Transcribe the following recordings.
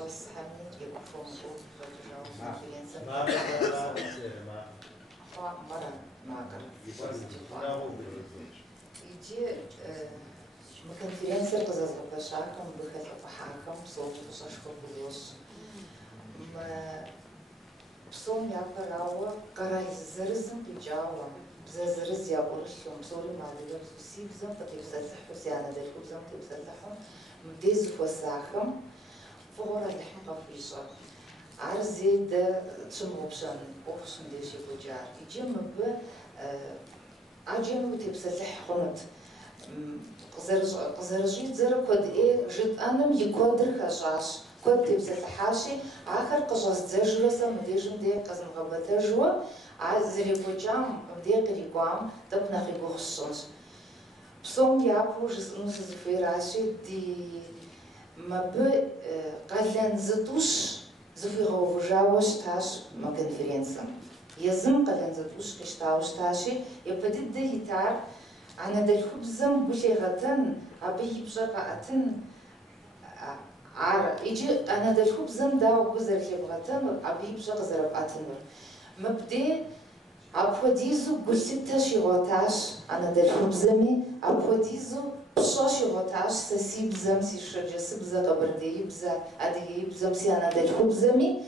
شخص حميد يكفون كونفرنس مرة ما يجي конференция позазвука шахом выходила по хакам, солнце шашко булос. Псом я парауа, карай зырзым пиджауа, зырз я уршлом, сори мадыгам, сибзам, потипсат хусяна дельхузам, типсат лахом, мдез фосахом, фора лахм кафиша. Арзи да чмопшан, офшан деши буджар. Иджим б аджим типсат лахомат. قزرجيت زر كود إيه جد أنا يقدر خشاش كود تبزت حاشي آخر قجاز زجرسة مديجم دي قزم غبتة جوا عزري بوجام مدي قريقام تبنا قريقو خشونش بصوم يابو جز نص زفيراشي دي ما ب قلن زتوش زفيرو وجاوش تاش ما كونفرنسا يزم قلن زتوش قشتاوش تاشي يبدي ده هتار أنا دالخبزم بلغتن أبي بجرأتن يجي أنا دالخبزم داو بزر لغتن أبي بجرأ أتنر مبدأ أبوديزو بلتة شغوتاش أنا دالخبزمي أبوديزو بشو شغوتاش سسيب زم سيشرجة سبزة قبردي بزة أدي بزم سي أنا دالخبزمي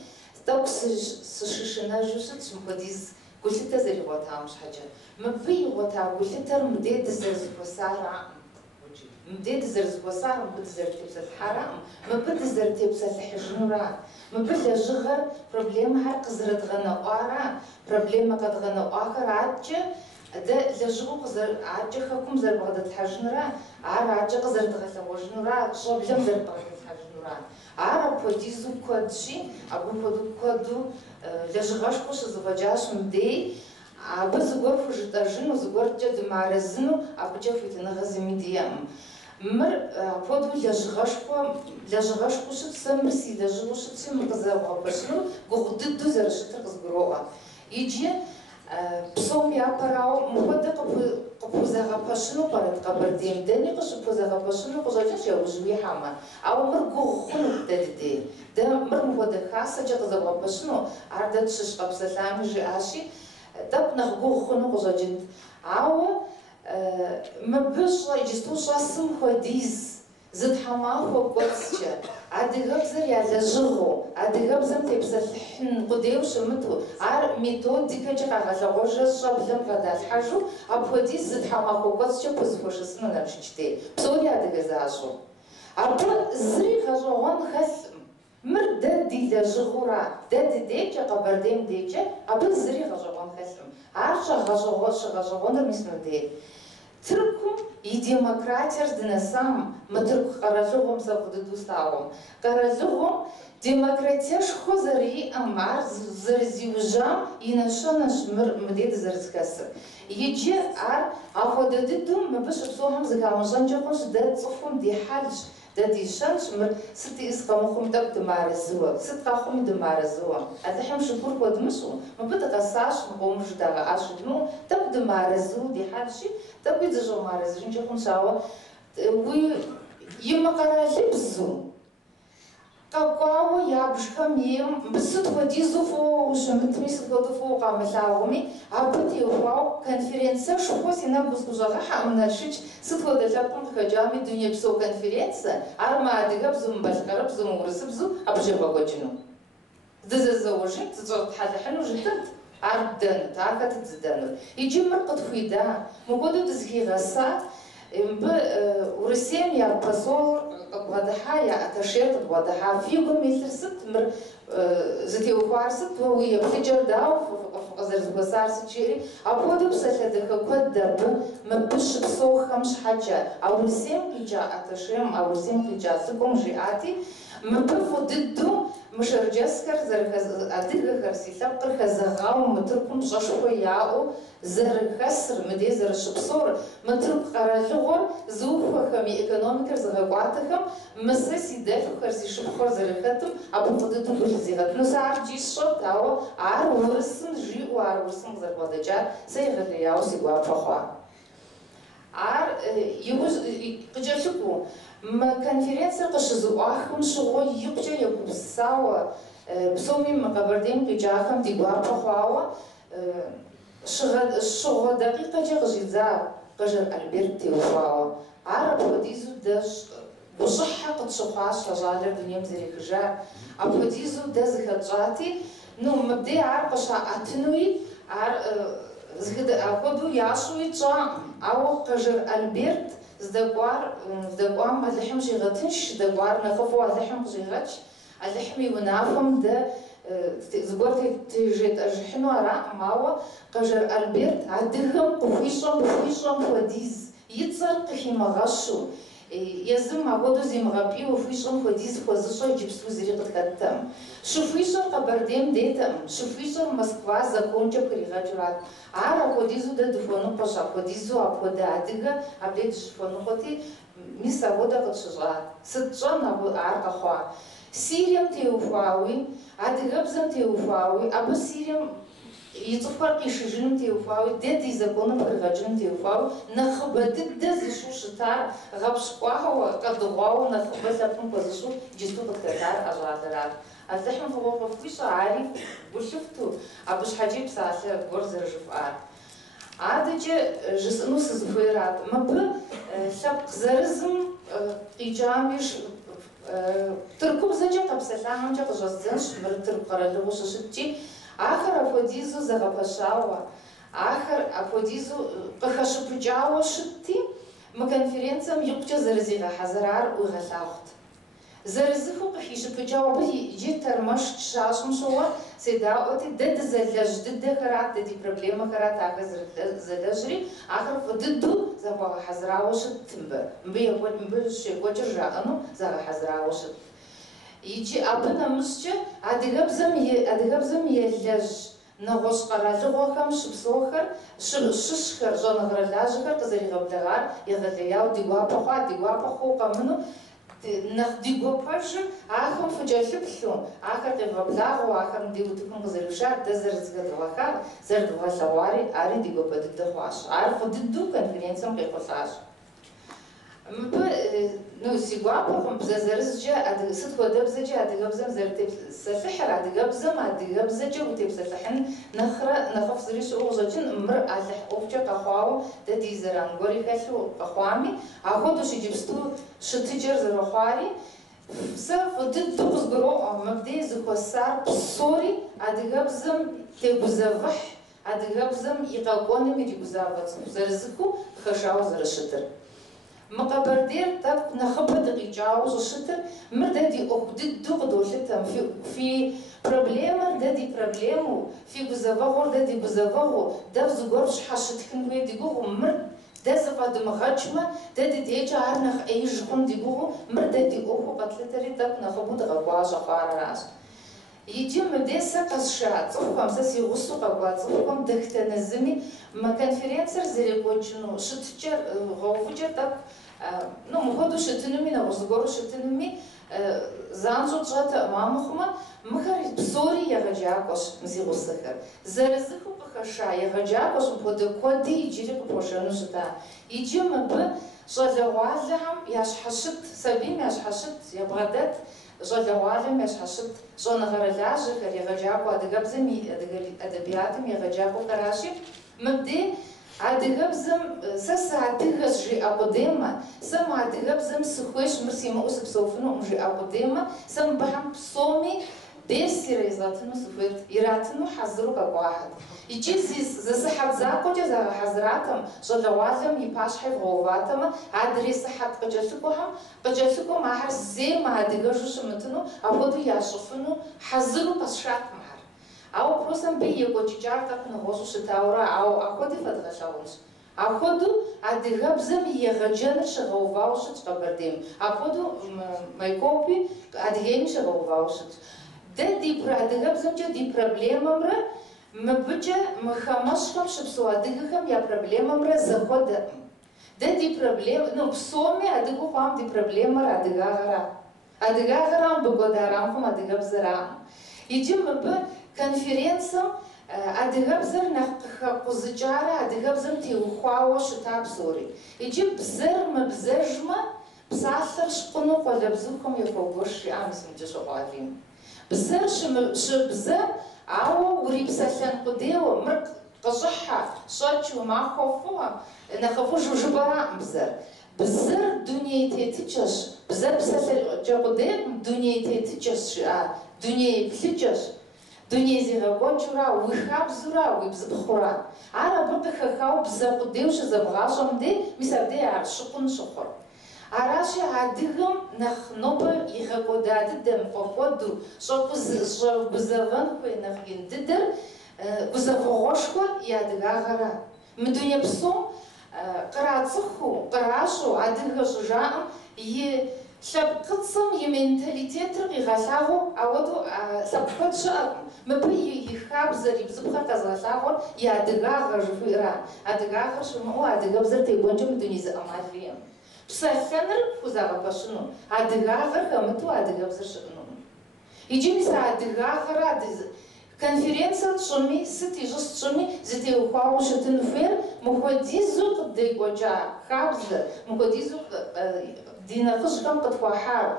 توك سششنا جوشت شمبوديز قلت زي غوتها مش حاجة ما في غوتها قلت ترى مديد زرز وسارة مديد زرز وسارة بتزر تبص الحرام ما بتزر تبص الحجنورة ما بتلا جغر بروبليم هر قزرت غنا قارا بروبليم قد غنا آخر عادج ده لجغو قزر عادج خكم زر بغداد حجنورة عادج قزرت غلا وجنورة شو بلم زر بغداد حجنورة عارف بديزو كودشي أبو بدو كودو لجغاش خوش زوجاش مدي أبز غرف جتاجنو زغرت جد معرزنو أبجا في تنغز مديام مر بدو لجغاش خوش تسمرسي لجغاش تسمر قزاوها بشنو قددو زرشتر قزبروها يجي بصوم يا براو مخدة قبوزها بشنو قرأت قبر ديم دني قش قبوزها بشنو قجاجش يا وجوي حما أو مرجو خلق تدي ده مر مخدة خاصة جت قزبها بشنو عردت شش قبض سلام جاشي ده نخجو خلق قجاجد أو مبش يجستو شاسم خديز زد حماه وقصة عدي زر يا لجغو عدي زم تبص الحن قديوش متو عار ميتود دي كجا على وجه شاب لم غدا الحاجو أبودي زد حماه وقصة بس خوش اسمه نمشي بسوري عدي زاشو أبو زري خجوان خس مرد دي لجغورا دد ديك قبردين ديك أبو زري خجوان خسم عارشة خجوان مسمو دي تركم يديمقراطير دنسام مترك قرازوهم سبودو ستاوم قرازوهم ديمقراطيش خزري أمار زرزيوجام ينشانش مديد زرزكاس يجي أخذدتهم مبش بصوهم زكامجان جاكوش داد صفهم دي حالش دادي شانش مر ستي إسقامهم دب دمارزوا ست قاهم دمارزوا أتحم شكور قدمشوا ما بتقصاش مقومش داغ عاشدنو دب دمارزوا دي حالشي دب يدجو مارزوا نجاكم شاوا وي يما قرالي بزو قاقوا يا بشكم يم بسط وديزو فو وشمت ميس قدو فو قاملاومي عبدي وفاو كونفرنسا شو سينا بسكوجا حامنا شيش ست ودي لابون خجامي دنيا بسو كونفرنسا ارما ديغا بزو مباشر بزو مغرس بزو ابجبا وجنو زوجين تزور حدا حلو جدا عردن تعرفت تزدانو يجي مرقد فيدا مقودو تزكي غسات ورسيم يا بصور وضحها يا تشيرت وضحها فيكم مثل ست مر زتي وخارست هو يبتجر داو فقزر زبصار سجيري أبودو بسلة كود درب مبش بصو خمس حاجة أو رسيم إجا أتشيم أو رسيم إجا سكم جياتي مبفو ضدو مش رجسكر زرخز أديك خرسي ثقر خزغاو متركم ششوا ياو زر خسر مدي زر شبصور مترك قرالغور زوخو خمي إيكونوميكر زغاقواتهم مسسي دافو خرسي شبخور زرختم أبو فضيتو بلزيغت نسعر جيش شو تاو عار ورسن جي وعار ورسن زرقودجار سيغل ياو سيقوا فخوا عار يوز قجاشكو ما конференция قشزوахم شغل يبجى يبصاوا بسومي مقبردين بجاهم ديوابا خواوا شغل دقيقة جا غجزا قجر ألبرتي وخواوا عرب وديزو داش بصحة قد شخاش رجالر دنيا مزري كجار أبوديزو داز خجاتي نو مبدأ عرب قشا أتنوي زهد أخذوا يعشوي جا أو قجر ألبرت زدقوار ما اللحم جيغتنش زدقوار نخفوا اللحم جيغتش اللحم يونافهم ده زقورتي تيجي ترجحنوا راء ماوا قجر ألبرت عدهم قفيشهم وديز يتصر قحي مغشو يزم عبودو زي مغابي وفيشهم وديز خوزشو يجبسو زريقة كتم شوفيشو قبرديم ديتم شوفيشو مسكوا زكونجا بريغاجرات عارا وديزو ده دفونو قشا وديزو أبودا عدقا عبدي دفونو قتي ميس أبودا قد شجرات ستجان عارقا خوا سيريم تيوفاوي عدقا بزم تيوفاوي أبو سيريم يتفرق يشجنم تيوفاوي ديت يزكونم بريغاجرم تيوفاوي نخبت دز شو شتار غبش قواها وقدغاو نخبت لكم قزشو جستو بكتار أجادرات اللحم هو فيش عارف وشفتو أبوش حجيب ساعة غرز رجفار عاد جا جسنو سزفيرات ما ب شاب زرزم قيجاميش تركب زنجة قبسلام جا قجزنش مرتر قرالو وششتي آخر أفوديزو زغبشاوا آخر أفوديزو قخشبجاوا شتي ما конференциям يقجا زرزيغا حزرار وغلاوخت زرزخو قحيش بجاوا بي جيتر مش شاشم شوا سيداوتي دد زلج دد خرات دي проблема خرات اخر زلجري اخر ضدو زبا حزراوش تمبر بيقول مبش وجرا انو زبا حزراوش يجي ابنا مسجه ادغبزم يلج نغوش قرالغو كم شبسوخر ششخر جونغرلاجخر قزري غبلغار يغلياو ديغوا بخو قمنو نخديغو باش آخر فجالبشو آخر تغبلاغو آخر نديغو تكون غزلوشار دزرزغدوخار زردوها سواري آري ديغو بددخواش عارفو ددو конференциям قيقوشاش نو سيغوابهم بزرزجا ادغسدخو دبزجا ادغبزم زرتب سفحر ادغبزجا وتب سفحن نخف زريش اوغجن امر علح اوفجا قخواو ددي زرانغوري خشو قخوامي اخدو شجبستو شتجر زرخواري سف ضد قزغرو مبدي زكوسار بصوري ادغبزم تبزفح ادغبزم يقاقون ميدي بزافت زرزكو خشاو زرشتر مقبردير تب نخبط قيجاوز وشتر مرددي أخددو قدوشتهم في проблема ددي проблему في بزافغو ددي بزافغو دف زغورش حشتكن ويديغو مرد دزفا دمغاجما ددي ديجا عرنخ ايجقون ديغو مرددي أخو قتلتري تب نخبط غواجا قارناس يجيم ديسا قصشات صفهم ساسي غصو قوات صفهم دكتا نزمي ما конференция زريقوچنو شتجر غوفجر تب ну мходу шитинуми на разговору шитинуми занжо чата мамахма махари псори ягajaqosh мсигусахар зарзыху пахаша ягajaqosh подокоди иджири пошану шта иджим б жалавалам яшхашит сабим яшхашит ябгадат жалавалам яшхашит жонагарлажхар ягajaqo адгабзами адабиатым ягajaqo караши мбди адыгабзым саса адыгас жи абодема сам адыгабзым схуеш мрсима усбсофну жи абодема сам бахам псоми бесира изатну сфет иратну хазру каквахад иджи засахат закоджа за хазратам жолавалам ипашхи воватама адри сахат qajasukam махар зема адыгажу мтну абоду яшфну хазру пасшат أو بروسم بيجي كوتشجار تكون غوصو ستاورا أو أخذي فتغشاونش أخذو أدغبزم يغجن شغوفاوشت قبرديم أخذو مايكوبي أدغين شغوفاوشت ده دي أدغبزم جا دي проблема مرة مبجا مخمشكم شبسو أدغخم يا проблема مرة زخود ده دي проблема ну псоми أدغو خام دي проблема أدغاغرا بقدرامكم أدغبزرام يجي مب конференциям адыгабзэр нахь къузыкӏарэ адыгабзэм теухуауэ щыта псори. Иджы бзэр мыбзэжмэ, بسالر شقنو ولا بزوكم يفوقش عامس من جشو قادين بزر بزر عاو وري بسالن قديو مرق قجحها شاتشو ما خوفوها نخافوش جبرا بزر دنيا تيتشش بزر بسالر جو قديم دنيا تيتشش دنيا بلجش دنيا زيغا قوتشورا ويخاب زورا ويبزبخورا عارا بقى خاو بزر قديوش زبغاشم دي مثال دي عشقون شخور عراشي عادهم نخ نوبر يخاقوداد دم فقودو شو بزرغن خوي نخ ينددر بزرغوشكور يادغاغرا من دنيا بسوم قراتخو قراشو عادغا شجاع شبقتصم يمنتاليتيت يغاشاغو عودو سبقت شاء مبي يخاب زري بزبخة كزغاشاغو يادغاغر جفيرا ادغاغر شمو ادغا بزر تيبونجم دنيا زأمال فيهم بسخنر فوزاغا باشنو ادغاغر كمتو ادغا بزر شنو يجي مسا ادغاغر конференция шуми сити жуст шуми зите ухау шутын фер муходизу дегоджа хабз муходизу дина фушкам подхвахар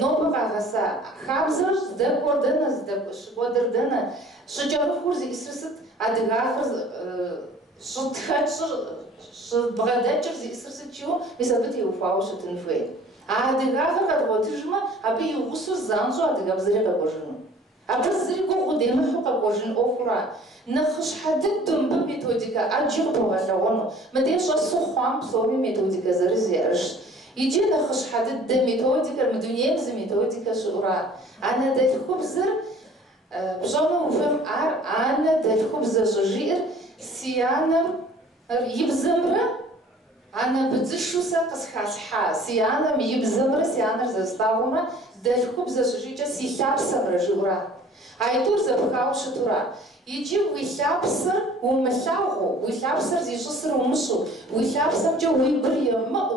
нового гаса хабзер декордена шгодердена шуджару фурзи исрсит адгахр шутхачр шбгадачр исрсит чу мисабити ухау шутын фер адгахр адготижма аби югусу занжо адгабзрека божну أبزري كوخو ديما حقا كوجن أخرى نخش حددتم بميثوديكا أجيغ بغالوانو مدينش الصخوام بصوبي ميثوديكا زرزيرش يجي نخش حدد ميثوديكا المدنيا بزي ميثوديكا شورا أنا دايت خبزر بجانا وفهم أنا دايت خبزر شجير سيانر يبزمرا أنا بدشو ساقس خاسحا سيانر يبزمرا سيانر زستاوما دايت خبزر شجير سيحاب سمرا جورا Айтур запхау шатура. Иджи уилапсыр умылаугу, уилапсыр зишсыр умышу, уилапсыр жа уибрыма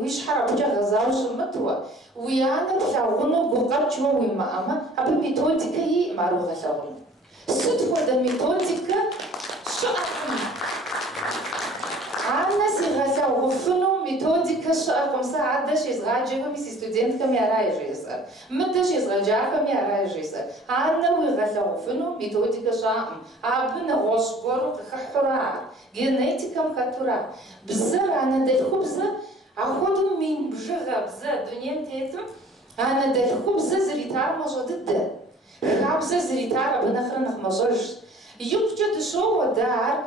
уишхара бужа газауш мытва. Уяна плаугуну гугачма уимаама, аби методика и маругалаугу. Сутфода методика шаакум. Анна сигалаугу фуну методика шаакум саадаш изгаджигам и студенткам яраежисар. مدش يزغجاكم يا راجيسا عنا ويغلقوا فنو ميثوديكا شام عبنا غوشكورو كحرا جنيتكم كتورا بزر عنا دل خبزة أخذوا من بجغة بزر دنيا تيتم عنا دل خبزة زريتار مجددة خبزة زريتار بنخرنخ مجرش يوجد شو ودار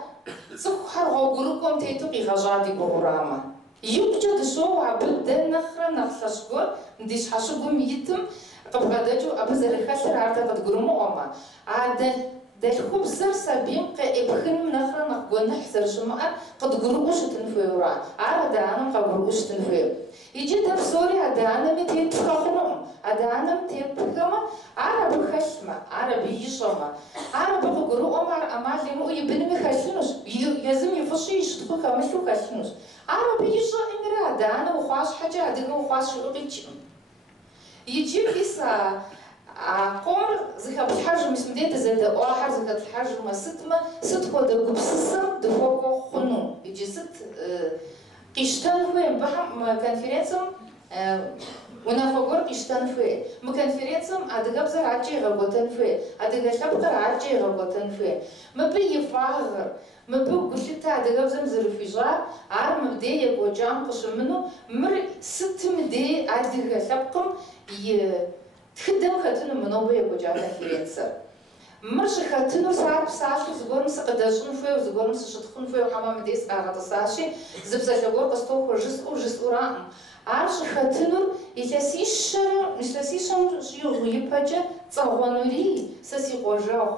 سخر غوغروكم تيتو قيغاجادي بغراما يوجد شو عبد نخرة نخلشكور نديش حشوكم يتم قبغادجو أبزر خسر عرضة تقولوا أما عاد ده خبزر سبيم كإبخن نخرة نخقول نحسر شماء قد قروش تنفيورا عاد أنا قروش تنفيور يجي ده بسوري عاد أنا متيت خخنوم عاد أنا متيت بكما عرب خشمة عرب يشمة عرب قروء أمر أمالي مو يبني مخشنوش يزم يفشي يشتخو كمشو خشنوش عرب يشا إمرا عاد أنا وخاش حاجة عاد وخاش شغلتشم يجي كيسا قمر زكا بالحجم اسمديت زاد واحد زكا الحجم ستمة ست خود قبسسم دفوقو خنو يجي ست قيشتان فوي بحم كونفرنسم ونافقور قيشتان فوي مكونفرنسم أدقى بزر عجي غبوتان فوي أدقى شبقر عجي غبوتان فوي مبي يفاغر مبي قلتا أدقى بزر مزرفيجار عار مبدي يقو جام قشم منو مر ست مدي أدقى شبقم تخدم خاتنو منوبة يقو جام كونفرنسر مرش خاتنو ساعة بساعة زغورم سقداشون فوي وزغورم سشتخون فوي وحمام ديس أغاطساشي زبزاشاغور قصتوخو جسء رام عارش خاتنو إسلاسيشن شيو غيباجة تصغوانوري ساسي غوجاو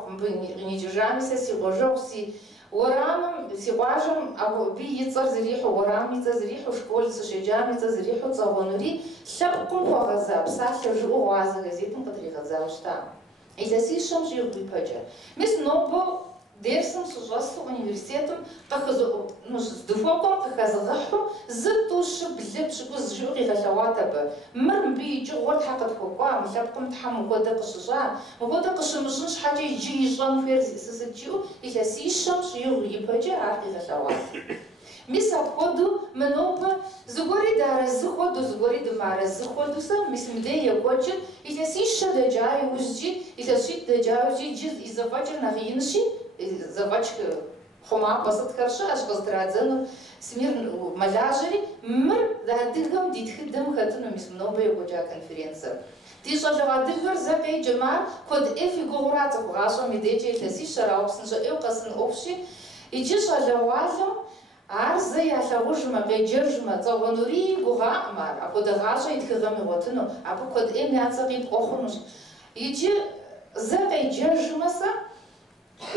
نيجيجامي ساسي غوجاو سي ورام سي غواجم أو بي يتصر زريحو ورام يتصر زريحو شكول سشيجامي يتصر زريحو تصغوانوري شابقون هو غزاب ساحل جرؤو غازا غزيتن قدري غزاو شتا إسلاسيشن شيو غيباجة مس نوبو ديرسم سجاسو университетом قخزو نش دفوقهم قخزغحو زتوش بلب شكوز جوقي غشواتب مرم بيجي غور حقد فوقا مشابكم تحمو غودا قشجا غودا قش مشنش حاجة يجي يجان فيرز سسجيو إلى سيشم شيو يبجي عارقي غشوات Мис апходу менопа згори да разходу згори да ма разходу са мислим да я хоче и да си ще да джай ужи и да си да джай ужи и завача на хинши завачка хома пасат харша аж поздрадзано смир маляжери мр да дигам дитхидам хатно мислим новая годжа конференция ти шажава дигвар за кай джама код фигурата хорошо медече да си шараупсн же елкасн общи и че шажавазам арза я шагушма геджержма цаванури гуга мар апо да гажа итхгами готно апо код мяцаги охонуш и че за геджержмаса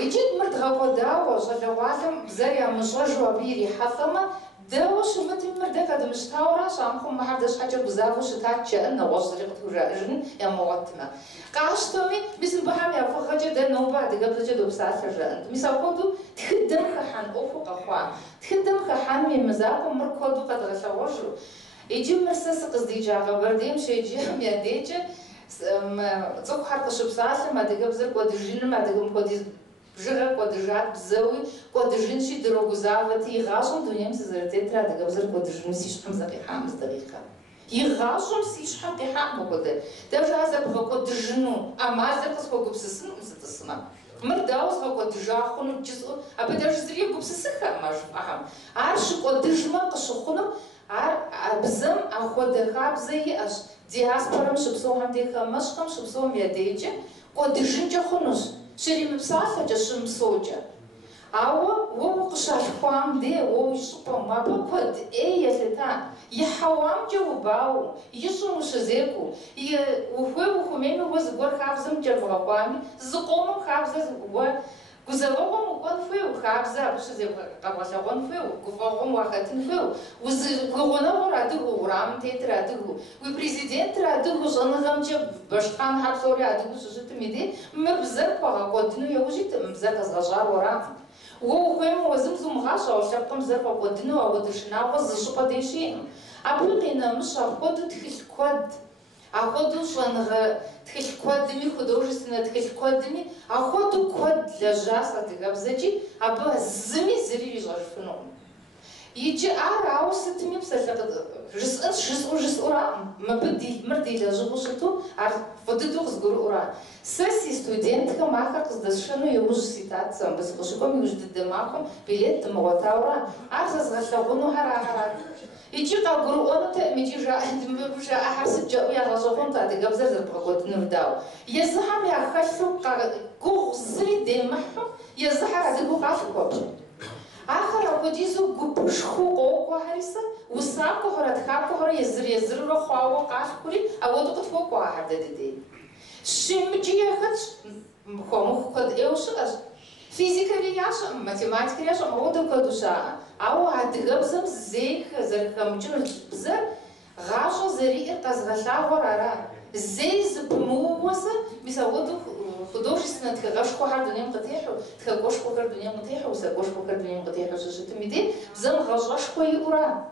и че мртгакодава шажавазам за я мшажва бири хасама داوش متمر ده كده مش تاورا شامكم ما حدش حاجة بزافوش تاچه إنه وصلت كتوجن يا موتما قاشتومي بس بحام يا فخجة ده نوبة ده قبل جدو بسافر جند مثال كودو تخدم خان أفق أخوان تخدم خان من مزاقهم مركودو قد غشوجو يجي مرسس قصدي جاغا برديم شيء جيهم يديجه تزوج حرق شبساسة ما ده قبل زر قدرجين ما ده قم قدر بجرا قدرجات بزوي قدرجين شي دروغ زاوتي غاشم دنيا مسزرتي ترى ده قبل زر قدرجين سيش حمزة قيحام دقيقة يغاشم سيش حم قيحام بقدر ده جهاز بقى قدرجينو أما زر قصو قبسسن ومستسنا مرداوس بقى قدرجاخون جزء أبدا جزري قبسسخة ما جفهم عارش قدرجما قشخونه عار بزم أخذ خاب زي أش دياسبرم شبسوهم ديخا مشكم شبسوهم يديجه قدرجين جخونوش شري مبساطة جشم سوجا أو وقشاش قام دي ويشطم ما بقد أي يتان يحوام جوباو يشو مشزيكو وهو مين هو زبور خابزم جبغا قامي زقوم خابزة و كوزاوهم وقال فيو خابزة بشزي قباشا قان فيو كفاهم واحدين فيو وزغونا ورادو ورام تيترادو وبريزيدنت رادو جنغام جب بشقان حبسوري رادو شجت ميدي مبزر بقى قدنو يوجيت مبزر كزغجار ورام وهو وزمزم غاشا وشقم زر بقى قدنو ودشنا وزشقا ديشي أبوقينا مش أخذ تخيل كود أخذ شلون تخيل كودمي художественно تخيل كودمي أخذ كود لجاسة تجابزجي أبغى زمي زري يجرفنون يجي أراو ستمي بسلك جس أورا ما بدي مردي لجوشتو عارف فدتو خزجور أورا ساسي ستودنت كم آخر قصدشانو يوجد سيتات سام بس خشكم يوجد دماغكم بيلت موتاورا عارف زغشلونو هرا يجي قاقرو أنا تأميجي جا أحس جاو يا غزوهم تادي قبزر زربقوت نرداو يزحم يا خشلو قو زري دمحهم يزحر عدقو قافكو آخر أقوديزو قبشخو قوكو هريسا وساقو هراتخاكو هر يزر رو خواو قافكوري أودو قطفوكو هرددي شمجي يخدش مخومو قد إيوشاش فيزيكالي ياشا ماتيماتيكالي ياشا أودو قدوشا أو هتجبزم زيك زركم جنر بزر غاشو زري إرقزغشا ورارا زي زبمووسا مساودو художественно тхагашко хар дунем гатехо тхагошко хар дунем гатехо усагошко хар дунем гатехо шишитмиди зам гашашко юра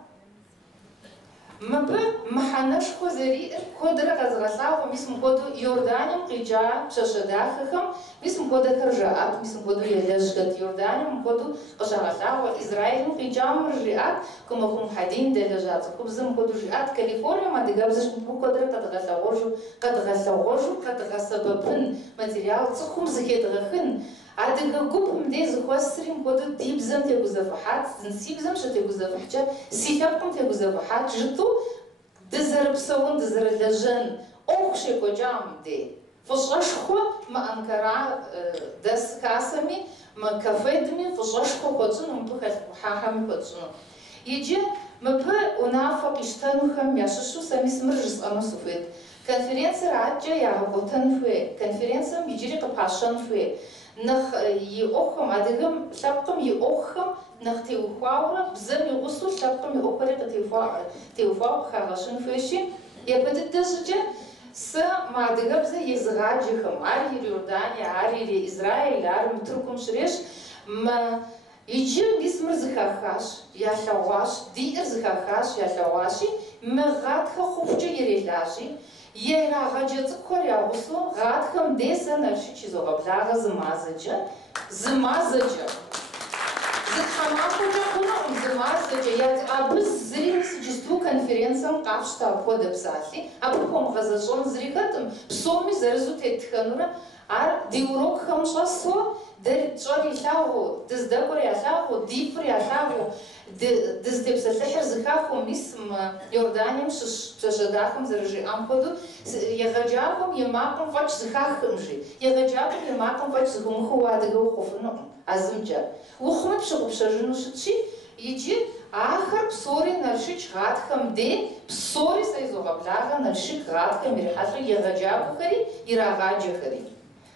маб маханашко зари кодра газгасао мисм коду Йорданим қиджа шашадаххам мисм кода каржаат мисм коду ялажгат Йорданим коду qashagасао Израиль қиджам ржиат кумахум хадин делажат кубзам коду ржиат Калифорния мадигабзаш кодра кадгасаоржу материал цхум захедгахын عادة قبهم دي زخواسرين قدو ديبزم تيجو زفحات زنسيبزم شو تيجو زفحات سيكابكم تيجو زفحات جتو دزر بسوون دزر لجن أخشي كجام دي فشاشخو ما أنكرا دس كاسمي ما كفيدمي فشاشخو كتشنو مبخل وحاحمي كتشنو يجي مبه ونافق يشتنوهم ياششو سامي سمرجس أنا سوفيت конференция раджа я готан фуе конференция бижри капашан фуе нах иохам адыгам шапкам иохам нах теухаура бзам иусу шапкам иохаре теухау хагашан фуеши я поддержу с мадыга бза езгаджихам ари Иордания ари Израиль ари туркум шреш ма иджи гисмр захахаш я шаваш диер захахаш я шаваши мгатха ховче ерелаши Ера гаджет коря усу гадхам деса наши чизога блага змазаджа Хамахуджа хунам зимазаджа абыз зрим сиджисту конференциям кафшта пода псахи абхом газажон зригатым псоми зарзу тетханура ар диурок хамшасо дер чори лаву диздагори лаву дифри лаву диздепса сехер зхаху мисм Йорданием шашадахам заржи амходу ягаджахам ямакам фач зхахамжи ягаджахам ямакам фач зхумхуа дагу хофну азымджа ухмат шогубшажну шичи иджи ахар псори наршич гатхам де псори сайзогабляга наршик гатхам ирхатру ягаджаху хари ирагаджа хари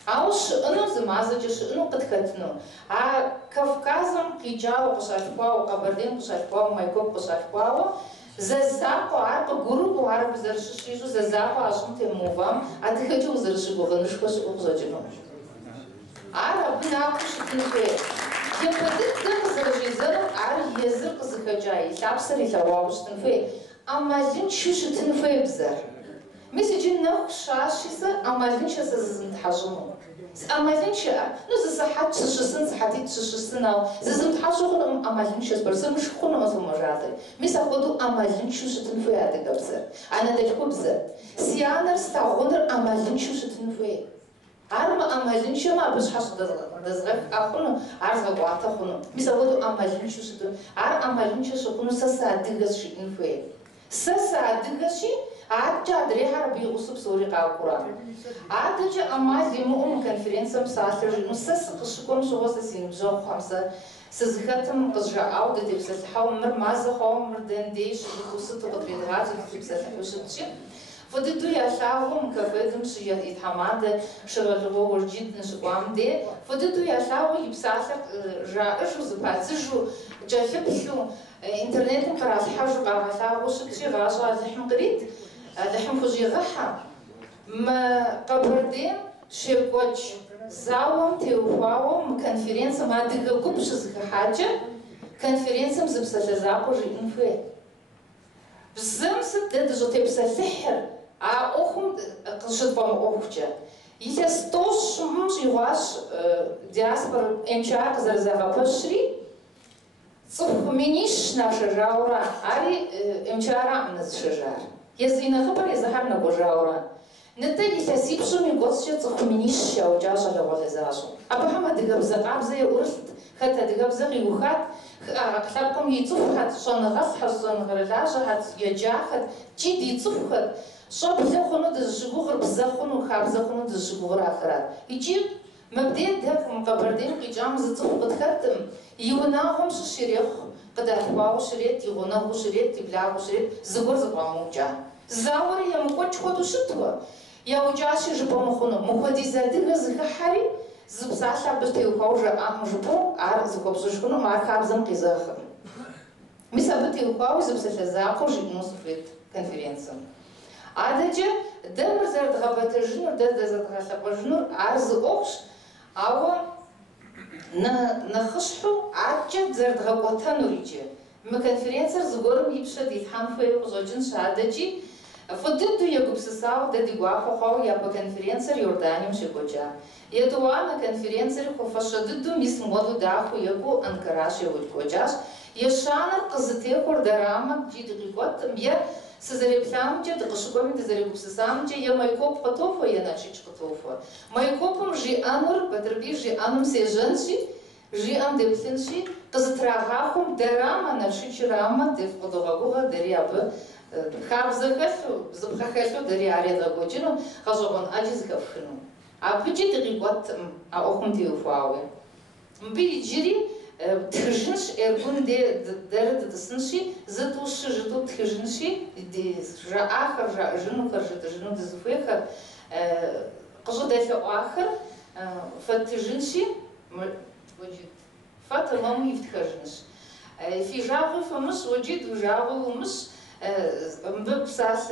ауш ину зимазаджа ину катхатну а Кавказом киджао пошашпао кабардин пошашпао майкоп пошашпао зазапо арба гуру арба заршишижу зазапо ашум темувам а ты хочу заршигоганышко шигохзаджину ара бинакушитинфе Епадит дым заржизер ар езер кызыхаджай лапсар илауауштинфе амазин чушитинфе бзар Месяджин нах шашиса амазин часа зазымтхажуну амазин ча ну засахат чашисын сахатит чашисынау зазымтхажуну амазин час барсам шхуну азумажаты месаходу амазин чушитинфе адыгабзар анадальхубзар сианар стагонар амазин чушитинфе Арма амазин чама башхаш дазгак ахуну арзга гуата хуну месаходу амазин чушиту ар амазин чашхуну саса адыгаши инфе саса адыгаши Аджа дрехар биусуп сори калкура. Аджа амазиму конференциям сасер нусас кышком шогоса синбжо хамса сызхатым кызжа ауды депсес хаумр маза хаумр дендеш бусу токотведгаз депсес хушичи. Фодиту яшавум кафедым шият итхамаде шаралго горджидн шгамде. Фодиту яшаву ипсасак жа ишу запацижу джахипшу интернетом карасхажу карасхагу шичи гаша захим qrit دحين خجي غحا ما قبردين شيكوتش زاوم تيوفاوم كونفرنسم هاديك كوبش حاجة كونفرنسم زبسة زاقو جين فيه بزمس دد جو تبسة سحر أخم قشط بام أخجة إذا ستوش مش يواش диаспор إنشاء زرزاقا بشري صف منيش наша жаура ари إنشاء من الشجار Если на хабар захар на божаура, не те не хасипшу ми госче цохминиш я учаша на волезашу. А пахама дигабза абза я урст, хата дигабза юхат, хлапком яйцухат, шо на газ хасан грелажа хат яджахат, чи дицухат, шо бзахуну да жигугр бзахуну хабзахуну да жигугр ахрат. И чи мабдет дак мукабардин кичам зацухат хатам, юнахом ширех. Когда хвау ширет, его ногу ширет, тиблягу ширет, загор запамуча. Заури я мухоч ходу шитва. Я учаще же помохуну, муходи задыга захари, запсаша быстрее ухаужа амжупу, ар закопсушкуну, мархабзам кизахам. Мы события ухау запсаша заху житну суфет конференцию. Адача, дэмр зардгабатажнур, дадазадгашапажнур, арз окш, ава на хышху аджа зардгабатану риче. Мы конференция разговором ипшат илханфуэ кузоджин шададжи. Фодиту я губсасау да дигуаху хау я по конференции Йорданием шикоча. Я туа на конференции хофашадиду мис моду даху яку анкараши вудкочаш. Я шанар казате хордарама джидригот я сазарепсамче да кашукоми да зарегубсасамче я майкоп готофа я начич готофа. Майкопом жи анур патрби жи анум сежанши жи ам депсенши казатрагахум дарама начич рама дев подогагуга дариабы Хабзахасу, Забхахасу, Дариареда Годжину, Хазован Аджизгавхину. А печатали год, а охмутиуфауэ. Мбиджири, Тхжинш, Эргунде, Дердасынши, Затуши, Житу Тхжинши, Жаахар, Женухар, Жену Дезуфехар, Кажудефе Ахар, Фатжинши, Фатамам Ифтхажинш. Фижавы фамыш, Воджид, Вжавы умыш, Mbëbsas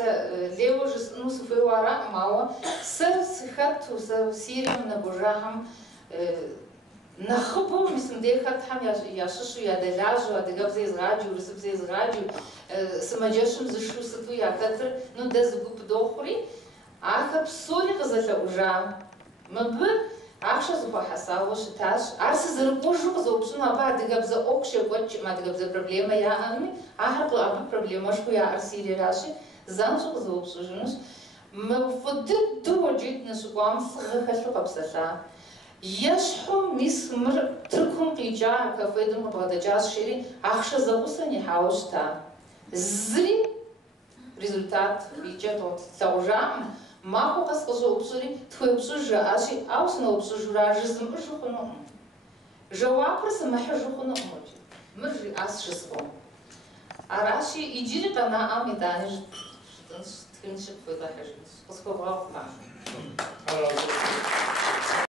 levo just nu să fiu ara maua să săhatu să sirim na bujaham na khbu mislim dehat ham ya shushu ya delaju ya degabze izraju rusubze izraju să majeshum zishu să tu ya katr nu dezgup dokhuri akhar psoli qazala ujam mbë عشان زوجها حساوش تاش عرس زرقوشو زوجنا بعد قبل أوكش وقتش ما قبل بروبليما يا أمي أحرق أبي بروبليما شو يا أرسيلي راشي زانشو زوجنوش مفضل دو وجدنا سقام خشوا قبسة يشحو مسمر تركم قيجا كفيدم بغدجاز شيري عشان زوجسني حاوشتا زري результат бюджета заужам маку касказу обсури твой обсужа аши аусна обсужура жизм жухуну жава просто махжухуну мочи мржи ас шиско араши иджири тана амидани тыншык фыда хажис коско вау